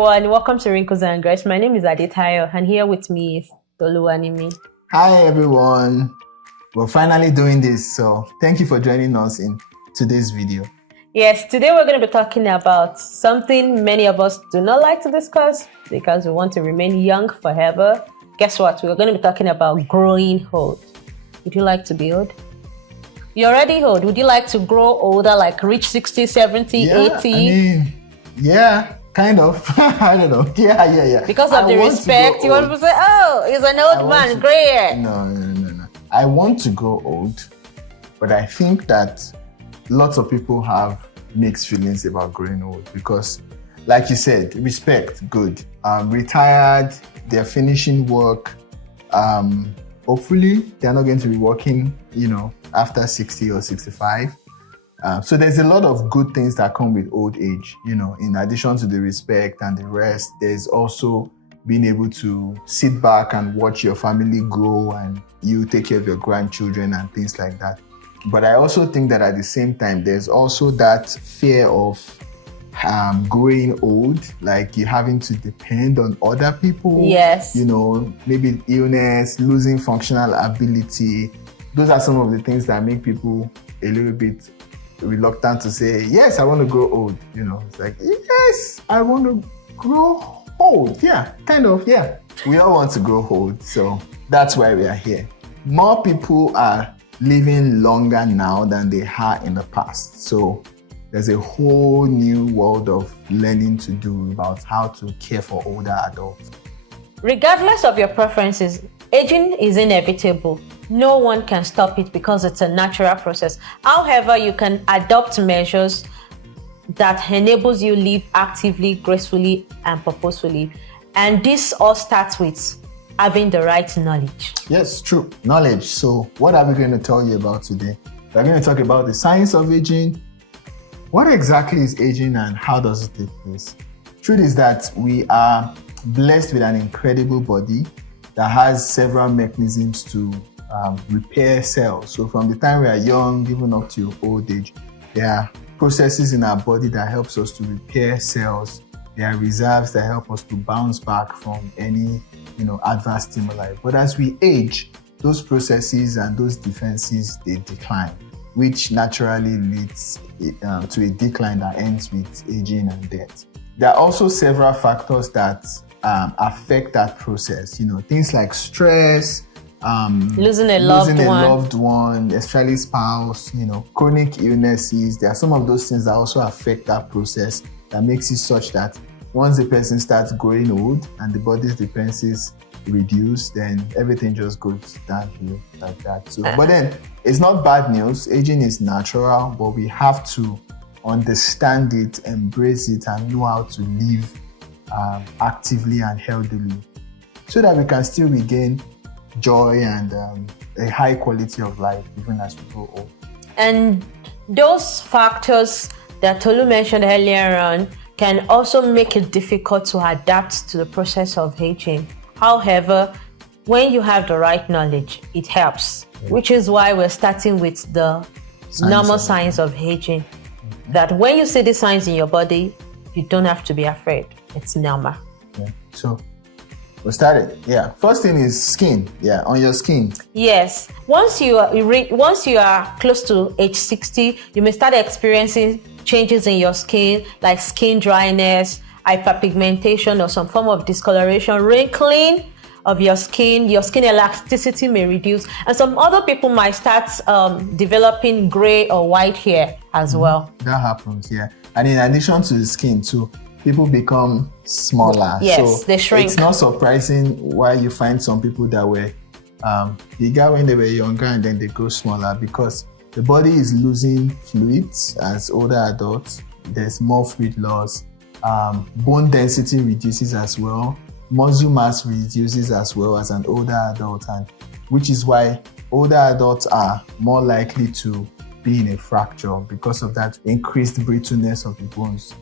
everyone, welcome to Wrinkles and Grace. My name is Adetayo and here with me is Toluwanimi. Hi everyone, we're finally doing this, so thank you for joining us in today's video. Yes, today we're going to be talking about something many of us do not like to discuss because we want to remain young forever. Guess what? We're going to be talking about growing old. Would you like to be old? You're already old. Would you like to grow older, like reach 60, 70, 80? Yeah, kind of. I don't know. Yeah. Because of the respect, you want to say, oh, he's an old man, gray hair. No. I want to grow old, but I think that lots of people have mixed feelings about growing old because, like you said, respect, good. Retired, they're finishing work. Hopefully, they're not going to be working, after 60 or 65. So there's a lot of good things that come with old age, in addition to the respect and the rest, there's also being able to sit back and watch your family grow and you take care of your grandchildren and things like that. But I also think that at the same time, there's also that fear of growing old, like you having to depend on other people. Yes. Maybe illness, losing functional ability. Those are some of the things that make people a little bit reluctant to say, yes, I want to grow old. It's like, yes, I want to grow old. Yeah, kind of, yeah. We all want to grow old, so that's why we are here. More people are living longer now than they are in the past. So there's a whole new world of learning to do about how to care for older adults. Regardless of your preferences, aging is inevitable. No one can stop it because it's a natural process. However, you can adopt measures that enables you live actively, gracefully, and purposefully. And this all starts with having the right knowledge. Yes, true. Knowledge. So what are we going to tell you about today? We're going to talk about the science of aging. What exactly is aging and how does it take place? Truth is that we are blessed with an incredible body that has several mechanisms to repair cells. So from the time we are young, even up to old age, there are processes in our body that helps us to repair cells. There are reserves that help us to bounce back from any, adverse stimuli. But as we age, those processes and those defenses, they decline, which naturally leads to a decline that ends with aging and death. There are also several factors that affect that process. Things like stress, losing a loved one, especially spouse, chronic illnesses. There are some of those things that also affect that process that makes it such that once the person starts growing old and the body's defenses reduce, then everything just goes downhill like that. So, but then it's not bad news. Aging is natural, but we have to understand it, embrace it, and know how to live actively and healthily so that we can still regain joy and a high quality of life even as we grow old. And those factors that Tolu mentioned earlier on can also make it difficult to adapt to the process of aging. However, when you have the right knowledge, it helps, which is why we're starting with the normal signs of aging. That when you see the signs in your body, you don't have to be afraid. It's normal. Yeah. So we started. Yeah. First thing is skin. Yeah, on your skin. Yes. Once you are close to age 60, you may start experiencing changes in your skin, like skin dryness, hyperpigmentation, or some form of discoloration, wrinkling of your skin elasticity may reduce, and some other people might start developing gray or white hair as well. That happens, yeah. And in addition to the skin too, people become smaller. Yes, so they shrink. It's not surprising why you find some people that were bigger when they were younger and then they grow smaller, because the body is losing fluids as older adults. There's more fluid loss. Bone density reduces as well. Muscle mass reduces as well as an older adult, and which is why older adults are more likely to be in a fracture because of that increased brittleness of the bones,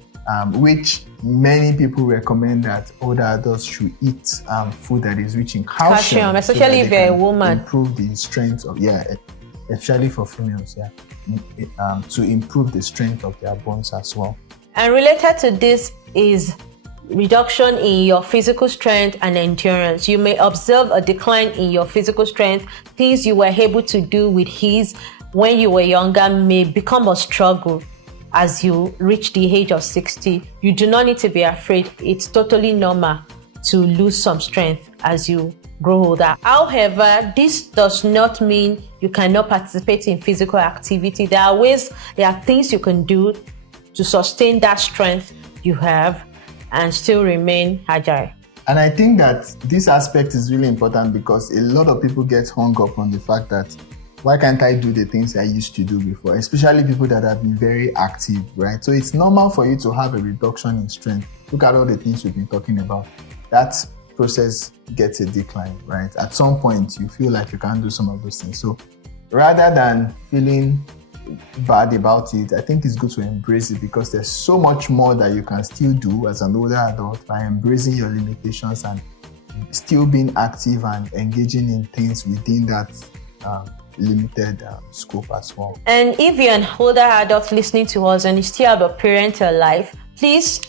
which many people recommend that older adults should eat food that is rich in calcium, especially if you're a woman. Improve the strength of, especially for females, to improve the strength of their bones as well. And related to this is reduction in your physical strength and endurance. You may observe a decline in your physical strength. Things you were able to do with ease when you were younger may become a struggle as you reach the age of 60. You do not need to be afraid. It's totally normal to lose some strength as you grow older. However, this does not mean you cannot participate in physical activity. There are things you can do to sustain that strength you have and still remain agile. And I think that this aspect is really important because a lot of people get hung up on the fact that why can't I do the things I used to do before, especially people that have been very active, right? So it's normal for you to have a reduction in strength. Look at all the things we've been talking about. That process gets a decline, right? At some point, you feel like you can't do some of those things. So rather than feeling bad about it, I think it's good to embrace it because there's so much more that you can still do as an older adult by embracing your limitations and still being active and engaging in things within that limited scope as well. And if you're an older adult listening to us and you still have a parent alive, please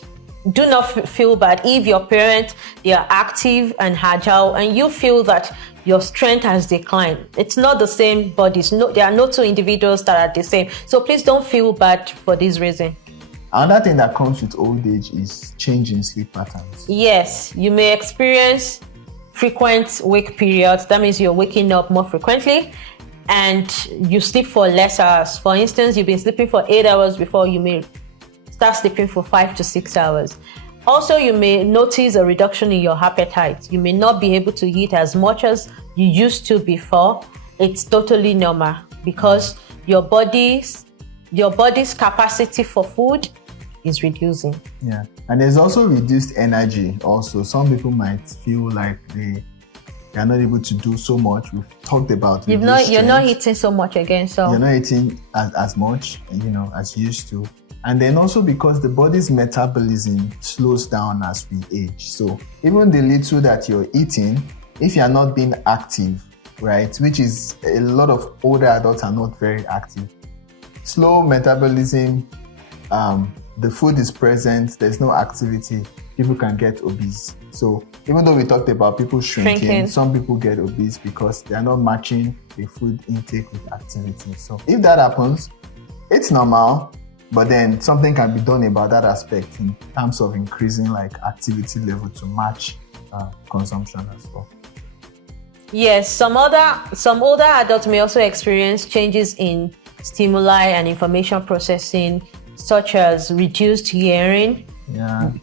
do not feel bad if your parent, they are active and agile and you feel that your strength has declined. It's not the same bodies. No, there are no two individuals that are the same. So please don't feel bad for this reason. Another thing that comes with old age is change in sleep patterns. Yes, you may experience frequent wake periods. That means you're waking up more frequently and you sleep for less hours. For instance, you've been sleeping for 8 hours before, you may start sleeping for 5 to 6 hours. Also, you may notice a reduction in your appetite. You may not be able to eat as much as you used to before. It's totally normal because your body's capacity for food is reducing. Yeah, and there's also reduced energy also. Some people might feel like they are not able to do so much. We've talked about you're not eating so much again, so you're not eating as much, as you used to. And then also because the body's metabolism slows down as we age. So even the little that you're eating, if you're not being active, right, which is a lot of older adults are not very active. Slow metabolism, the food is present, there's no activity, people can get obese. So even though we talked about people shrinking, some people get obese because they are not matching the food intake with activity. So if that happens, it's normal, but then something can be done about that aspect in terms of increasing like activity level to match consumption as well. Yes, some older adults may also experience changes in stimuli and information processing, such as reduced hearing,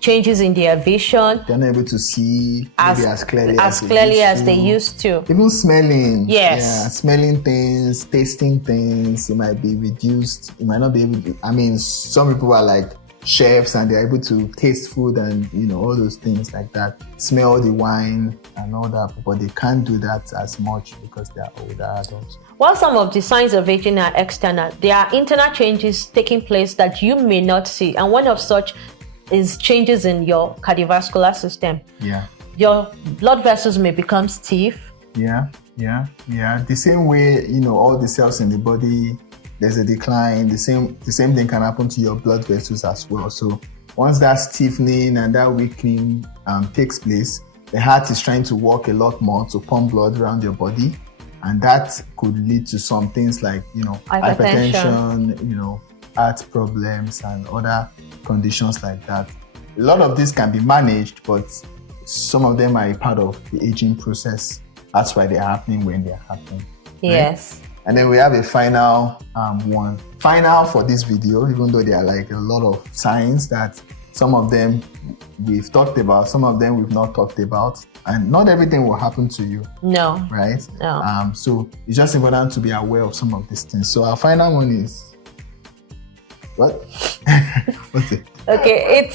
changes in their vision. They're not able to see as clearly as they used to. Even smelling. Yes. Yeah, smelling things, tasting things, it might be reduced. You might not be able to, some people are like chefs and they're able to taste food and, all those things like that. Smell the wine and all that, but they can't do that as much because they're older adults. While some of the signs of aging are external, there are internal changes taking place that you may not see. And one of such is changes in your cardiovascular system. Yeah. Your blood vessels may become stiff. Yeah. The same way, all the cells in the body, there's a decline. The same thing can happen to your blood vessels as well. So once that stiffening and that weakening takes place, the heart is trying to work a lot more to pump blood around your body. And that could lead to some things like, hypertension, heart problems and other conditions like that. A lot of this can be managed, but some of them are a part of the aging process. That's why they're happening when they're happening. Yes. Right? And then we have a final one. Final for this video, even though there are like a lot of signs that some of them we've talked about, some of them we've not talked about, and not everything will happen to you. No. Right? No. So it's just important to be aware of some of these things. So our final one is what? What's it? Okay, it's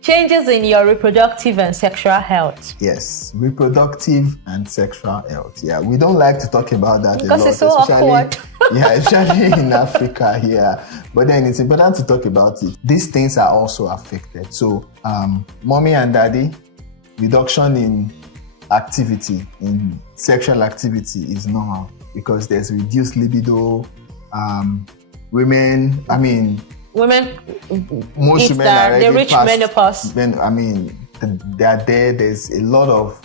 changes in your reproductive and sexual health. Yes, reproductive and sexual health. Yeah, we don't like to talk about that because a lot, it's so awkward. Yeah, especially in Africa here. But then it's important to talk about it. These things are also affected. So, mommy and daddy, reduction in activity, in sexual activity is normal because there's reduced libido. women, Most it's women that are they already reach past menopause. I mean, they are there. There's a lot of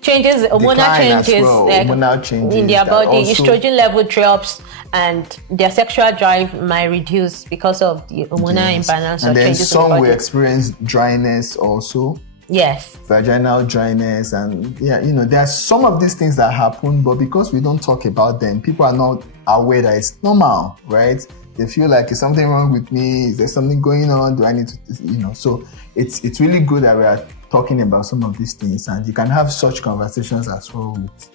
Changes, hormonal decline as changes, well. like Hormonal changes in their that body, also, estrogen level drops, and their sexual drive might reduce because of the hormonal imbalance and or then changes in the some will body. experience dryness also. Yes. Vaginal dryness, and there are some of these things that happen, but because we don't talk about them, people are not aware that it's normal, right? They feel like, is something wrong with me? Is there something going on? Do I need to, so it's really good that we are talking about some of these things, and you can have such conversations as well with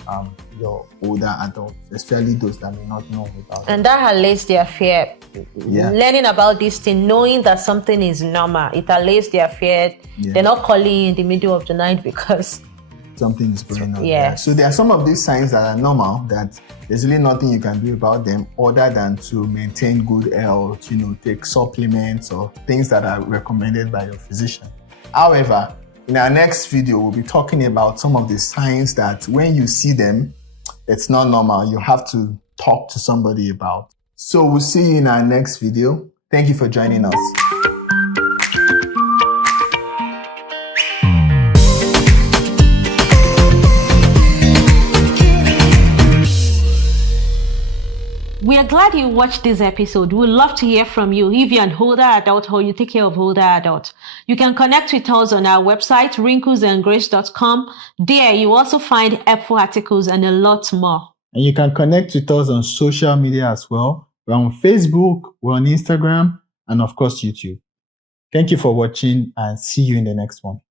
your older adults, especially those that may not know about it. And that allays their fear. Yeah. Learning about this thing, knowing that something is normal, it allays their fear. Yeah. They're not calling you in the middle of the night because something is going on. Yeah. So there are some of these signs that are normal, that there's really nothing you can do about them other than to maintain good health, take supplements or things that are recommended by your physician. However, in our next video, we'll be talking about some of the signs that when you see them, it's not normal. You have to talk to somebody about. So we'll see you in our next video. Thank you for joining us. We are glad you watched this episode. We would love to hear from you. If you're an older adult or you take care of older adults, you can connect with us on our website, wrinklesandgrace.com. There, you also find helpful articles and a lot more. And you can connect with us on social media as well. We're on Facebook, we're on Instagram, and of course, YouTube. Thank you for watching, and see you in the next one.